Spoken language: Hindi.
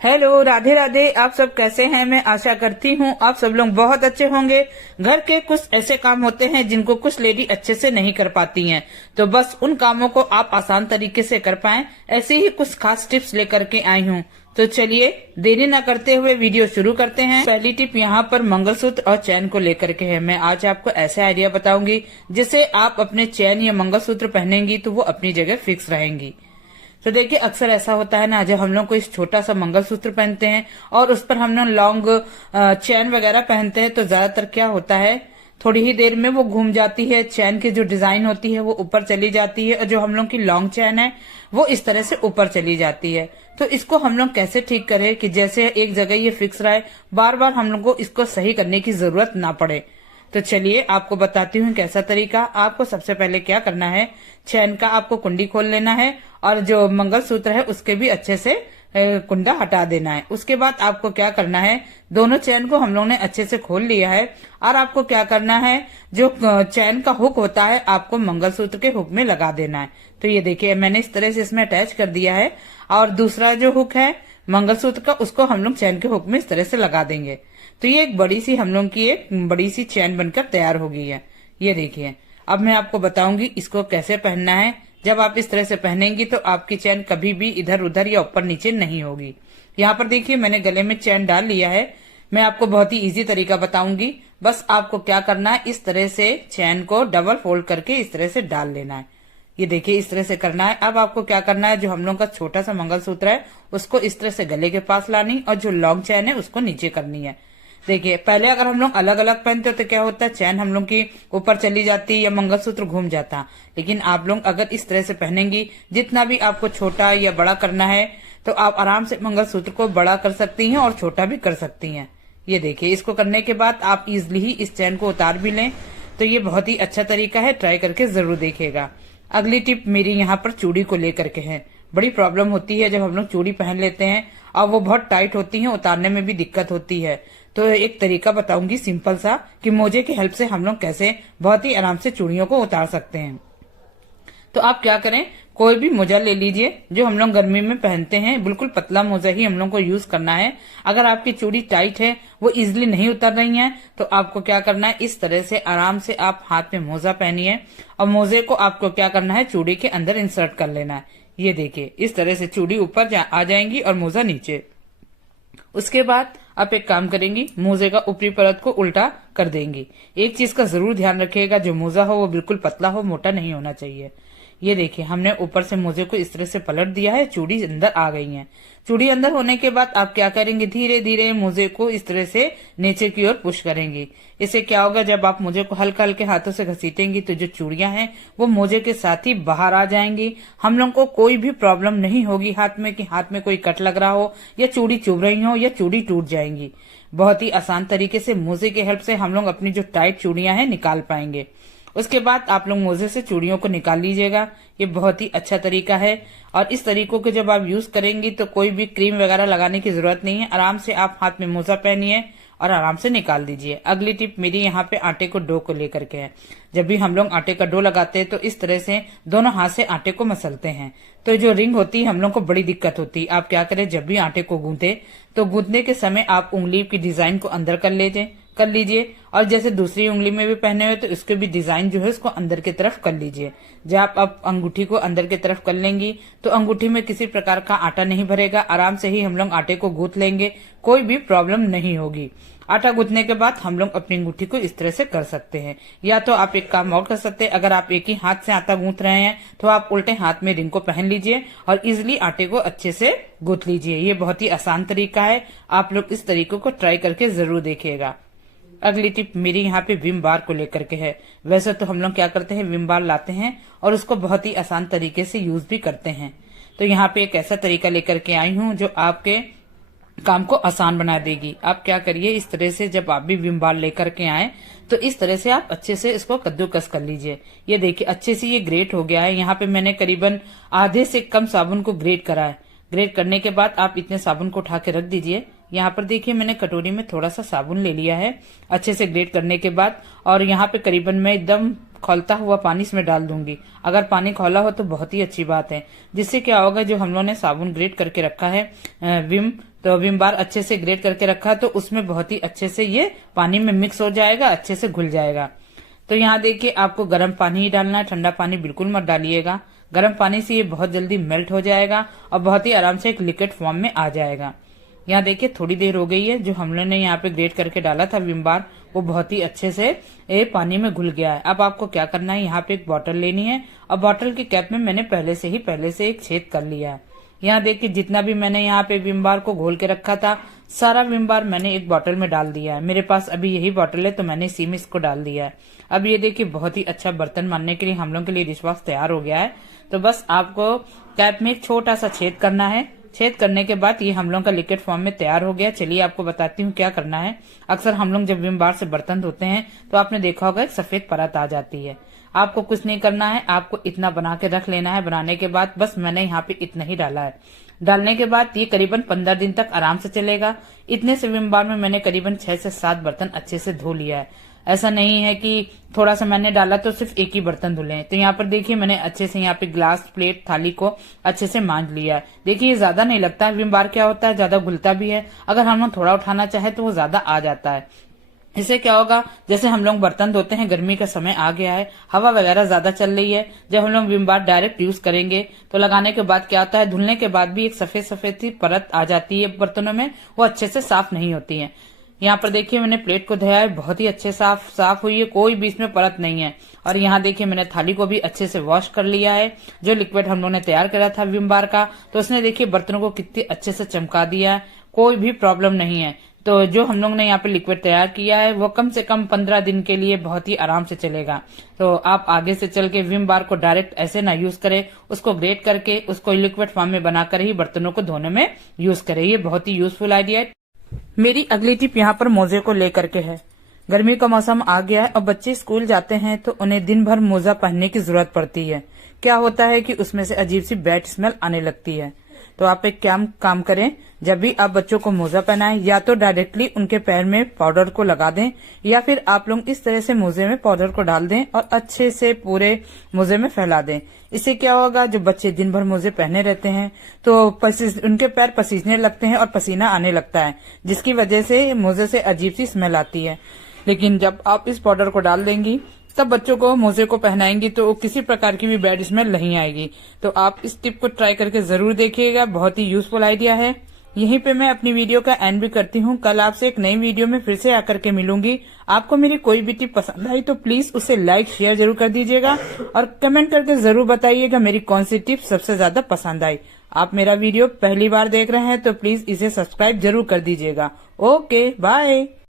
हेलो, राधे राधे। आप सब कैसे हैं? मैं आशा करती हूँ आप सब लोग बहुत अच्छे होंगे। घर के कुछ ऐसे काम होते हैं जिनको कुछ लेडी अच्छे से नहीं कर पाती हैं, तो बस उन कामों को आप आसान तरीके से कर पाएं, ऐसे ही कुछ खास टिप्स लेकर के आई हूँ। तो चलिए देरी न करते हुए वीडियो शुरू करते हैं। पहली टिप यहाँ पर मंगलसूत्र और चैन को लेकर के है। मैं आज आपको ऐसे आइडिया बताऊंगी जिससे आप अपने चैन या मंगलसूत्र पहनेंगी तो वो अपनी जगह फिक्स रहेंगी। तो देखिए, अक्सर ऐसा होता है ना, जब हम लोग कोई छोटा सा मंगलसूत्र पहनते हैं और उस पर हम लोग लॉन्ग चैन वगैरह पहनते हैं, तो ज्यादातर क्या होता है, थोड़ी ही देर में वो घूम जाती है। चैन की जो डिजाइन होती है वो ऊपर चली जाती है और जो हम लोग की लॉन्ग चैन है वो इस तरह से ऊपर चली जाती है। तो इसको हम लोग कैसे ठीक करें कि जैसे एक जगह ये फिक्स रहे, बार बार हम लोग को इसको सही करने की जरूरत ना पड़े। तो चलिए आपको बताती हूँ कैसा तरीका। आपको सबसे पहले क्या करना है, चैन का आपको कुंडी खोल लेना है और जो मंगलसूत्र है उसके भी अच्छे से कुंडा हटा देना है। उसके बाद आपको क्या करना है, दोनों चैन को हम लोग ने अच्छे से खोल लिया है और आपको क्या करना है, जो चैन का हुक होता है आपको मंगलसूत्र के हुक में लगा देना है। तो ये देखिए, मैंने इस तरह से इसमें अटैच कर दिया है और दूसरा जो हुक है मंगलसूत्र का उसको हम लोग चैन के हुक में इस तरह से लगा देंगे। तो ये एक बड़ी सी हम लोग की एक बड़ी सी चैन बनकर तैयार हो गई है। ये देखिए, अब मैं आपको बताऊंगी इसको कैसे पहनना है। जब आप इस तरह से पहनेंगी तो आपकी चैन कभी भी इधर उधर या ऊपर नीचे नहीं होगी। यहाँ पर देखिए, मैंने गले में चैन डाल लिया है। मैं आपको बहुत ही इजी तरीका बताऊंगी। बस आपको क्या करना है, इस तरह से चैन को डबल फोल्ड करके इस तरह से डाल लेना है। ये देखिए, इस तरह से करना है। अब आपको क्या करना है, जो हम लोग का छोटा सा मंगलसूत्र है उसको इस तरह से गले के पास लानी और जो लॉन्ग चैन है उसको नीचे करनी है। देखिए, पहले अगर हम लोग अलग अलग पहनते तो क्या होता है, चैन हम लोग की ऊपर चली जाती या मंगलसूत्र घूम जाता। लेकिन आप लोग अगर इस तरह से पहनेंगी, जितना भी आपको छोटा या बड़ा करना है तो आप आराम से मंगलसूत्र को बड़ा कर सकती हैं और छोटा भी कर सकती हैं। ये देखिए, इसको करने के बाद आप इजिली ही इस चैन को उतार भी लें। तो ये बहुत ही अच्छा तरीका है, ट्राई करके जरूर देखिएगा। अगली टिप मेरी यहाँ पर चूड़ी को लेकर के है। बड़ी प्रॉब्लम होती है जब हम लोग चूड़ी पहन लेते हैं और वो बहुत टाइट होती है, उतारने में भी दिक्कत होती है। तो एक तरीका बताऊंगी सिंपल सा कि मोजे की हेल्प से हम लोग कैसे बहुत ही आराम से चूड़ियों को उतार सकते हैं। तो आप क्या करें, कोई भी मोजा ले लीजिए जो हम लोग गर्मी में पहनते हैं। बिल्कुल पतला मोजा ही हम लोग को यूज करना है। अगर आपकी चूड़ी टाइट है, वो इजिली नहीं उतर रही है, तो आपको क्या करना है, इस तरह से आराम से आप हाथ में मोजा पहनिए और मोजे को आपको क्या करना है, चूड़ी के अंदर इंसर्ट कर लेना है। ये देखिए, इस तरह से चूड़ी ऊपर आ जाएंगी और मोजा नीचे। उसके बाद आप एक काम करेंगी, मोजे का ऊपरी परत को उल्टा कर देंगी। एक चीज का जरूर ध्यान रखिएगा, जो मोजा हो वो बिल्कुल पतला हो, मोटा नहीं होना चाहिए। ये देखिए, हमने ऊपर से मोजे को इस तरह से पलट दिया है, चूड़ी अंदर आ गई है। चूड़ी अंदर होने के बाद आप क्या करेंगे, धीरे धीरे मोजे को इस तरह से नीचे की ओर पुश करेंगे। इससे क्या होगा, जब आप मोजे को हल्का हल्के हाथों से घसीटेंगी तो जो चूड़ियां हैं वो मोजे के साथ ही बाहर आ जाएंगी। हम लोग को कोई भी प्रॉब्लम नहीं होगी हाथ में कि हाथ में कोई कट लग रहा हो या चूड़ी चुभ रही हो या चूड़ी टूट जाएंगी। बहुत ही आसान तरीके से मोजे की हेल्प से हम लोग अपनी जो टाइट चूड़ियां हैं निकाल पाएंगे। उसके बाद आप लोग मोजे से चूड़ियों को निकाल लीजिएगा। ये बहुत ही अच्छा तरीका है और इस तरीकों को जब आप यूज करेंगी तो कोई भी क्रीम वगैरह लगाने की जरूरत नहीं है। आराम से आप हाथ में मोजा पहनिए और आराम से निकाल दीजिए। अगली टिप मेरी यहाँ पे आटे को डो को लेकर के है। जब भी हम लोग आटे का डो लगाते हैं तो इस तरह से दोनों हाथ से आटे को मसलते हैं, तो जो रिंग होती है हम लोग को बड़ी दिक्कत होती है। आप क्या करें, जब भी आटे को गूंथे तो गूंथने के समय आप उंगली की डिजाइन को अंदर कर लीजिए और जैसे दूसरी उंगली में भी पहने हुए तो इसके भी डिजाइन जो है उसको अंदर की तरफ कर लीजिए। जब आप अंगूठी को अंदर की तरफ कर लेंगी तो अंगूठी में किसी प्रकार का आटा नहीं भरेगा। आराम से ही हम लोग आटे को गूंथ लेंगे, कोई भी प्रॉब्लम नहीं होगी। आटा गूंथने के बाद हम लोग अपनी अंगूठी को इस तरह से कर सकते हैं। या तो आप एक काम और कर सकते हैं, अगर आप एक ही हाथ से आटा गूंथ रहे हैं तो आप उल्टे हाथ में रिंग को पहन लीजिए और इजिली आटे को अच्छे से गूंथ लीजिए। ये बहुत ही आसान तरीका है, आप लोग इस तरीके को ट्राई करके जरूर देखिएगा। अगली टिप मेरी यहाँ पे विम बार को लेकर के है। वैसे तो हम लोग क्या करते हैं, विम बार लाते हैं और उसको बहुत ही आसान तरीके से यूज भी करते हैं। तो यहाँ पे एक ऐसा तरीका लेकर के आई हूँ जो आपके काम को आसान बना देगी। आप क्या करिए, इस तरह से जब आप भी विम बार लेकर के आए तो इस तरह से आप अच्छे से इसको कद्दूकस कर लीजिए। ये देखिए, अच्छे से ये ग्रेट हो गया है। यहाँ पे मैंने करीबन आधे से कम साबुन को ग्रेट करा है। ग्रेट करने के बाद आप इतने साबुन को उठा के रख दीजिए। यहाँ पर देखिए, मैंने कटोरी में थोड़ा सा साबुन ले लिया है अच्छे से ग्रेट करने के बाद, और यहाँ पे करीबन मैं एकदम खौलता हुआ पानी इसमें डाल दूंगी। अगर पानी खौला हो तो बहुत ही अच्छी बात है, जिससे क्या होगा, जो हम लोगों ने साबुन ग्रेट करके रखा है विम, तो विम बार अच्छे से ग्रेट करके रखा तो उसमें बहुत ही अच्छे से ये पानी में मिक्स हो जाएगा, अच्छे से घुल जाएगा। तो यहाँ देखिए आपको गर्म पानी ही डालना है, ठंडा पानी बिल्कुल मत डालिएगा। गर्म पानी से ये बहुत जल्दी मेल्ट हो जाएगा और बहुत ही आराम से एक लिक्विड फॉर्म में आ जाएगा। यहाँ देखिए थोड़ी देर हो गई है, जो हम लोगों ने यहाँ पे ग्रेट करके डाला था विम बार वो बहुत ही अच्छे से पानी में घुल गया है। अब आपको क्या करना है, यहाँ पे एक बॉटल लेनी है और बॉटल के कैप में मैंने पहले से एक छेद कर लिया है। यहाँ देखिए जितना भी मैंने यहाँ पे विम बार को घोल के रखा था सारा विम बार मैंने एक बॉटल में डाल दिया है। मेरे पास अभी यही बॉटल है तो मैंने इसी में इसको डाल दिया है। अब ये देखिए बहुत ही अच्छा बर्तन मारने के लिए हम लोग के लिए डिश वॉश तैयार हो गया है। तो बस आपको कैप में एक छोटा सा छेद करना है। छेद करने के बाद ये हम लोग का लिक्विड फॉर्म में तैयार हो गया। चलिए आपको बताती हूँ क्या करना है। अक्सर हम लोग जब विम बार से बर्तन धोते हैं तो आपने देखा होगा एक सफेद परत आ जाती है। आपको कुछ नहीं करना है, आपको इतना बना के रख लेना है। बनाने के बाद बस मैंने यहाँ पे इतना ही डाला है। डालने के बाद ये करीबन 15 दिन तक आराम से चलेगा। इतने से विम बार में मैंने करीबन 6 से 7 बर्तन अच्छे से धो लिया है। ऐसा नहीं है कि थोड़ा सा मैंने डाला तो सिर्फ एक ही बर्तन धुले हैं। तो यहाँ पर देखिए मैंने अच्छे से यहाँ पे ग्लास, प्लेट, थाली को अच्छे से मांज लिया है। देखिए ये ज्यादा नहीं लगता है। विम बार क्या होता है, ज्यादा घुलता भी है। अगर हम लोग थोड़ा उठाना चाहे तो वो ज्यादा आ जाता है। इससे क्या होगा, जैसे हम लोग बर्तन धोते हैं, गर्मी का समय आ गया है, हवा वगैरह ज्यादा चल रही है। जब हम लोग विम बार डायरेक्ट यूज करेंगे तो लगाने के बाद क्या होता है, धुलने के बाद भी एक सफेद सफेद सी परत आ जाती है बर्तनों में, वो अच्छे से साफ नहीं होती है। यहाँ पर देखिए मैंने प्लेट को धोया है, बहुत ही अच्छे साफ हुई है, कोई भी इसमें परत नहीं है। और यहाँ देखिए मैंने थाली को भी अच्छे से वॉश कर लिया है। जो लिक्विड हम लोगों ने तैयार करा था विम बार का, तो उसने देखिए बर्तनों को कितनी अच्छे से चमका दिया है, कोई भी प्रॉब्लम नहीं है। तो जो हम लोग ने यहाँ पे लिक्विड तैयार किया है वो कम से कम 15 दिन के लिए बहुत ही आराम से चलेगा। तो आप आगे से चल के विम बार को डायरेक्ट ऐसे ना यूज करें, उसको ग्रेट करके उसको लिक्विड फॉर्म में बनाकर ही बर्तनों को धोने में यूज करें। ये बहुत ही यूजफुल आइडिया है। मेरी अगली टिप यहाँ पर मोजे को लेकर के है। गर्मी का मौसम आ गया है और बच्चे स्कूल जाते हैं तो उन्हें दिन भर मोजा पहनने की जरूरत पड़ती है। क्या होता है कि उसमें से अजीब सी बैड स्मेल आने लगती है। तो आप एक काम करें, जब भी आप बच्चों को मोजा पहनाएं या तो डायरेक्टली उनके पैर में पाउडर को लगा दें या फिर आप लोग इस तरह से मोजे में पाउडर को डाल दें और अच्छे से पूरे मोजे में फैला दें। इससे क्या होगा, जब बच्चे दिन भर मोजे पहने रहते हैं तो उनके पैर पसीजने लगते हैं और पसीना आने लगता है, जिसकी वजह से मोजे से अजीब सी स्मेल आती है। लेकिन जब आप इस पाउडर को डाल देंगी तब बच्चों को मोजे को पहनाएंगी तो किसी प्रकार की भी बैड स्मेल नहीं आएगी। तो आप इस टिप को ट्राई करके जरूर देखिएगा, बहुत ही यूजफुल आइडिया है। यहीं पे मैं अपनी वीडियो का एंड भी करती हूँ। कल आपसे एक नई वीडियो में फिर से आकर के मिलूंगी। आपको मेरी कोई भी टिप पसंद आई तो प्लीज उसे लाइक शेयर जरूर कर दीजिएगा और कमेंट करके जरूर बताइएगा मेरी कौन सी टिप सबसे ज्यादा पसंद आई। आप मेरा वीडियो पहली बार देख रहे हैं तो प्लीज इसे सब्सक्राइब जरूर कर दीजिएगा। Okay bye.